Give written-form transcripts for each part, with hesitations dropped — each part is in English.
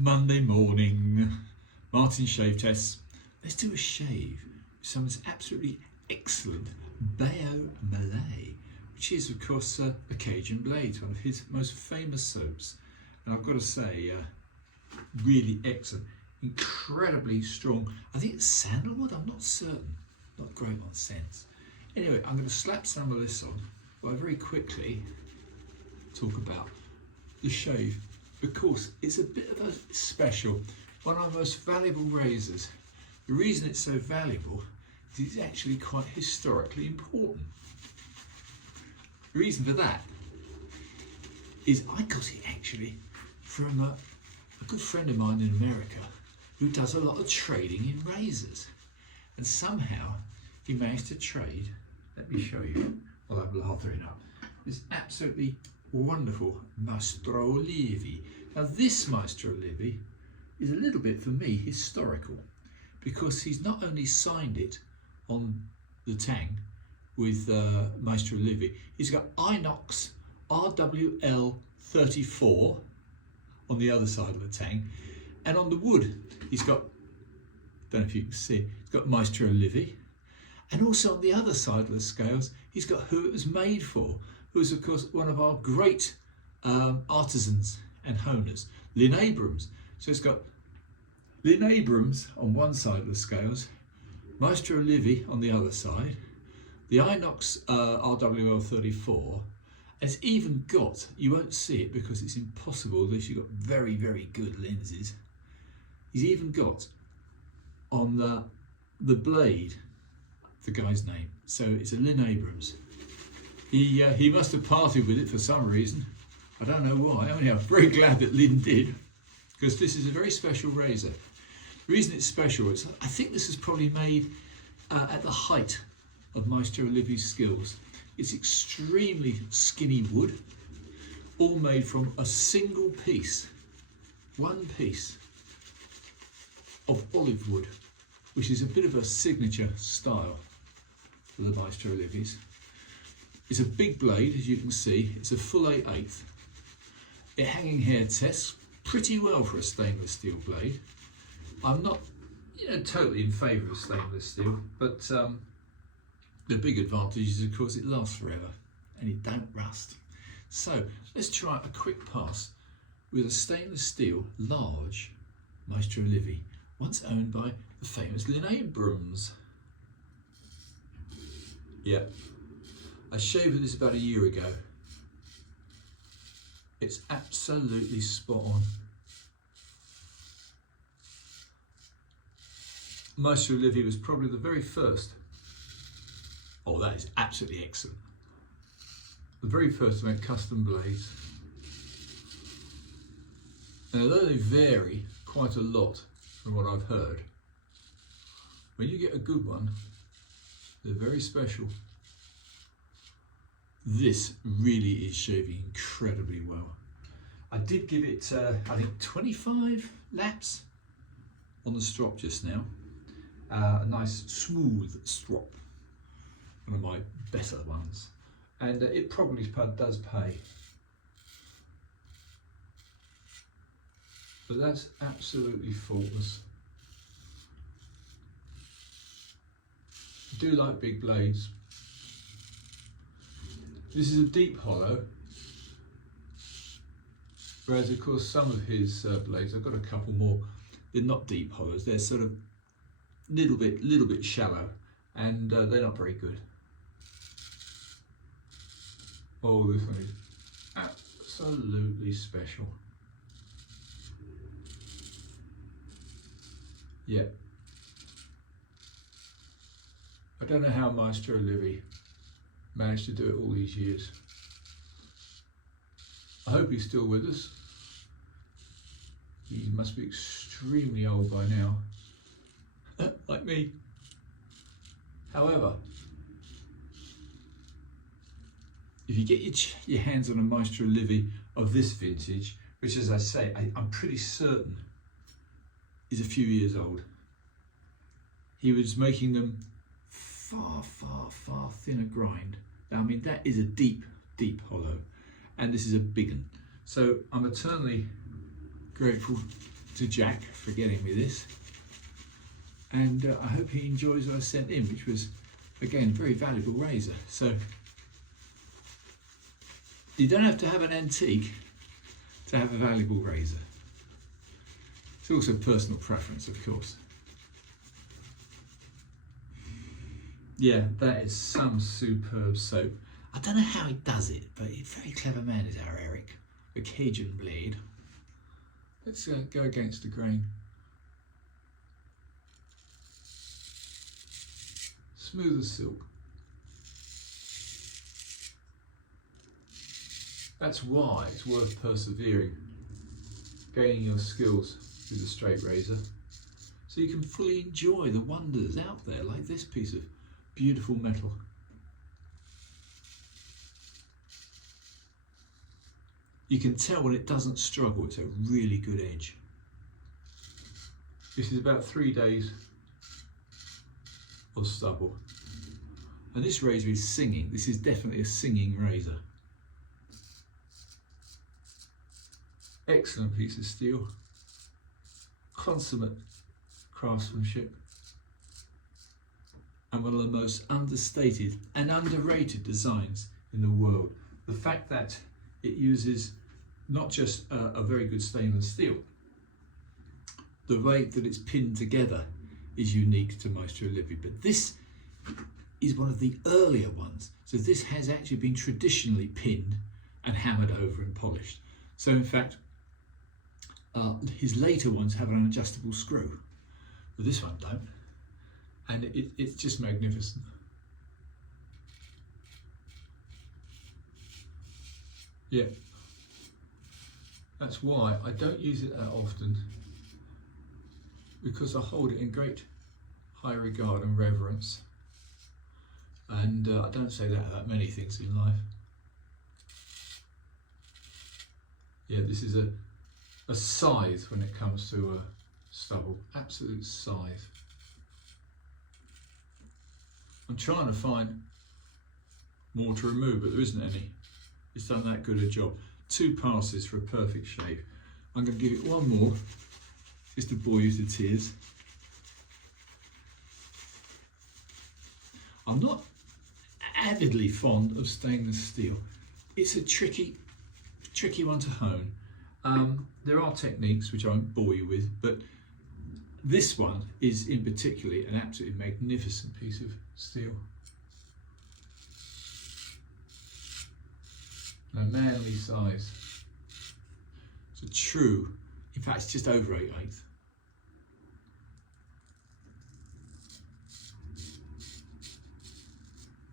Monday morning, Martin shave tests. Let's do a shave with someone's absolutely excellent Bayeux Malay, which is of course a Cajun blade, one of his most famous soaps. And I've got to say, really excellent, incredibly strong. I think it's sandalwood, I'm not certain, not great on scents. Anyway, I'm going to slap some of this on while I very quickly talk about the shave. Of course, it's a bit of a special, one of our most valuable razors. The reason it's so valuable is it's actually quite historically important. The reason for that is I got it actually from a good friend of mine in America who does a lot of trading in razors. And somehow he managed to trade, let me show you while I'm lathering up, this absolutely wonderful Mastro Livi. Now this Maestro Livy is a little bit, for me, historical, because he's not only signed it on the tang with Maestro Livy, he's got Inox RWL 34 on the other side of the tang, and on the wood he's got, don't know if you can see, he's got Maestro Livy, and also on the other side of the scales he's got who it was made for, who is of course one of our great artisans and honers, Lyn Abram. So it's got Lyn Abram on one side of the scales, Maestro Livy on the other side, the Inox RWL 34, and it's even got, you won't see it because it's impossible unless you've got very, very good lenses, he's even got on the blade the guy's name. So it's a Lyn Abram. He must have parted with it for some reason. I don't know why. I'm very glad that Lyn did, because this is a very special razor. The reason it's special is I think this is probably made at the height of Maestro Livy's skills. It's extremely skinny wood, all made from a single piece, one piece of olive wood, which is a bit of a signature style for the Maestro Livys. It's a big blade, as you can see. It's a full 8/8. It hanging hair tests pretty well for a stainless steel blade. I'm not, totally in favour of stainless steel, but the big advantage is, of course, it lasts forever and it don't rust. So let's try a quick pass with a stainless steel large Maestro Livy, once owned by the famous Lyn Abram. Yep. I shaved this about a year ago. It's absolutely spot on. Maestro Livy was probably the very first. Oh, that is absolutely excellent. The very first to make custom blades. And although they vary quite a lot from what I've heard, when you get a good one, they're very special. This really is shaving incredibly well. I did give it, I think 25 laps on the strop just now. A nice smooth strop, one of my better ones. And it probably does pay. But that's absolutely faultless. I do like big blades. This is a deep hollow, whereas of course some of his blades, I've got a couple more, they're not deep hollows, they're sort of little bit shallow, and they're not very good. Oh, this one is absolutely special. Yeah. I don't know how Maestro Livy managed to do it all these years. I hope he's still with us. He must be extremely old by now, like me. However, if you get your hands on a Maestro Livy of this vintage, which, as I say, I'm pretty certain is a few years old, he was making them far thinner grind. Now, I mean, that is a deep hollow, and this is a big one. So I'm eternally grateful to Jack for getting me this, and I hope he enjoys what I sent him, which was again very valuable razor. So you don't have to have an antique to have a valuable razor. It's also personal preference, of course. Yeah, that is some superb soap. I don't know how he does it, but he's a very clever man is our Eric. A Cajun blade. Let's go against the grain. Smooth as silk. That's why it's worth persevering, gaining your skills with a straight razor, so you can fully enjoy the wonders out there, like this piece of beautiful metal. You can tell when it doesn't struggle, it's a really good edge. This is about 3 days of stubble. And this razor is singing. This is definitely a singing razor. Excellent piece of steel. Consummate craftsmanship. And one of the most understated and underrated designs in the world. The fact that it uses not just a very good stainless steel, the way that it's pinned together is unique to Maestro Livy, but this is one of the earlier ones. So this has actually been traditionally pinned and hammered over and polished. So in fact, his later ones have an adjustable screw, but this one don't. And it's just magnificent. Yeah, that's why I don't use it that often, because I hold it in great high regard and reverence. And I don't say that about many things in life. Yeah, this is a scythe when it comes to stubble, absolute scythe. I'm trying to find more to remove, but there isn't any. It's done that good a job. 2 passes for a perfect shave. I'm going to give it one more, just to bore you to tears. I'm not avidly fond of stainless steel. It's a tricky one to hone. There are techniques which I won't bore you with, but this one is in particular an absolutely magnificent piece of steel. A manly size. It's a true, in fact it's just over 8/8.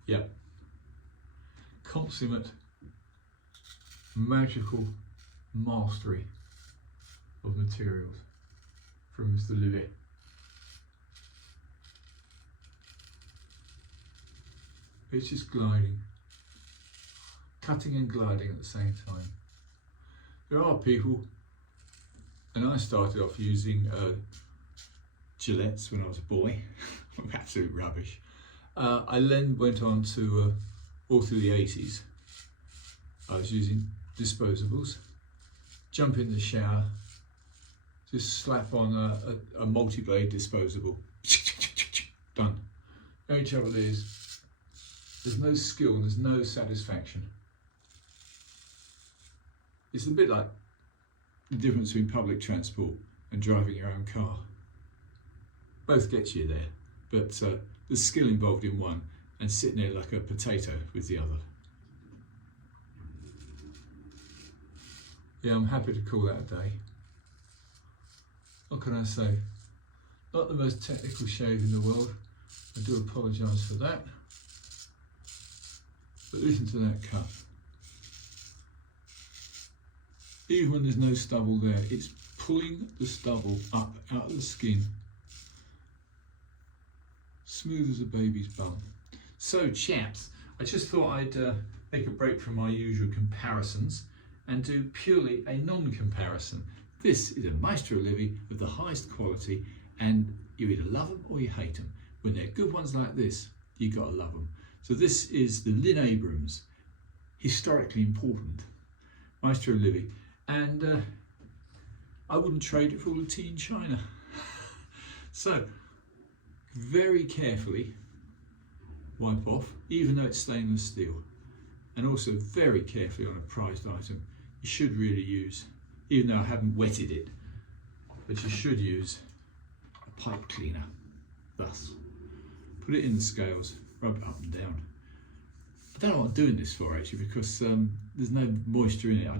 Yep. Consummate, magical mastery of materials from Mr. Livy. It's just gliding. Cutting and gliding at the same time. There are people, and I started off using Gillettes when I was a boy, absolute rubbish. I then went on to, all through the 80s, I was using disposables, jump in the shower, just slap on a multi-blade disposable, done. The only trouble is, there's no skill, there's no satisfaction. It's a bit like the difference between public transport and driving your own car. Both gets you there, but there's skill involved in one and sitting there like a potato with the other. Yeah, I'm happy to call that a day. What can I say? Not the most technical shave in the world. I do apologise for that. But listen to that cut. Even when there's no stubble there, it's pulling the stubble up out of the skin. Smooth as a baby's bum. So chaps, I just thought I'd take a break from my usual comparisons and do purely a non-comparison. This is a Maestro Livy of the highest quality, and you either love them or you hate them. When they're good ones like this, you gotta love them. So this is the Lyn Abrams, historically important Maestro Livy, and I wouldn't trade it for all the tea in China. So, very carefully wipe off, even though it's stainless steel. And also very carefully on a prized item, you should really use, even though I haven't wetted it, but you should use a pipe cleaner. Thus, put it in the scales, rub it up and down. I don't know what I'm doing this for actually, because there's no moisture in it.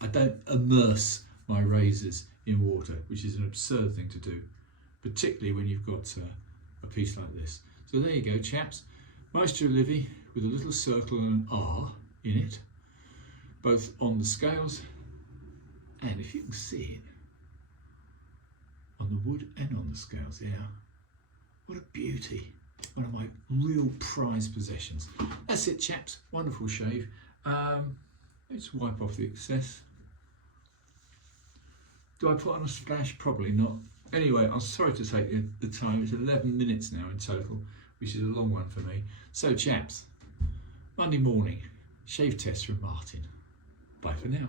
I don't immerse my razors in water, which is an absurd thing to do, particularly when you've got a piece like this. So there you go, chaps. Maestro Livy with a little circle and an R in it, both on the scales and, if you can see it, on the wood and on the scales. Yeah, what a beauty. One of my real prized possessions. That's it, chaps. Wonderful shave. Let's wipe off the excess. Do I put on a splash? Probably not. Anyway, I'm sorry to take the time. It's 11 minutes now in total, which is a long one for me. So, chaps, Monday morning, shave test from Martin. Bye for now.